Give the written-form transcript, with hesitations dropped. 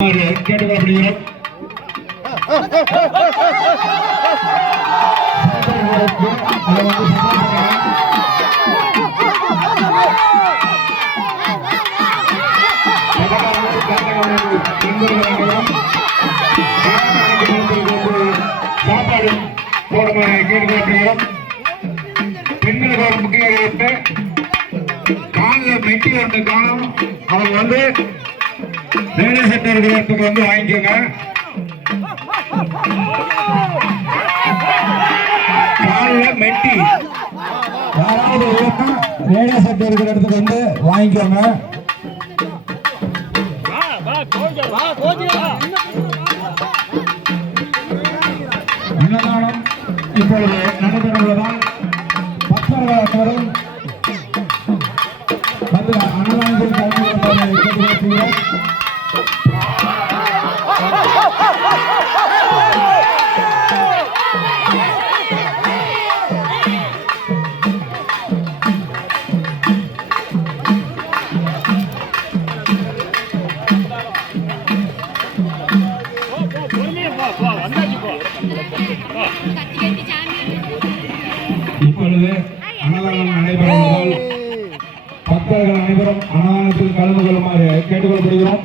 கேட்டுக்கொள்ளப்படுகிறோம். சாப்பாடு போடுமாறு கேட்டுக்கொள்ளப்படுகிறோம். பெண்களுக்கு ஒரு முக்கிய அறிவிப்பு, காலில் மெட்டி ஒன்று காணும், அவங்க வந்து வேலை சட்டத்துக்கு வந்து வாங்கிக்கோங்க. காலில் மெட்டி யாராவது ரேடியோ செட் இருக்கிற இடத்துக்கு வந்து வாங்கிக்கோங்க. அன்னதானம் இப்பொழுது நடைபெறுவதால் பக்தர்கள் வந்து அன்னதானத்தில் கலந்து இப்பொழுது அன்னதானம் நடைபெறுவதால் பக்தர்கள் அனைவரும் அன்னதானத்தில் கலந்து கொள்ளுமாறு கேட்டுக்கொள்ளப்படுகிறோம்.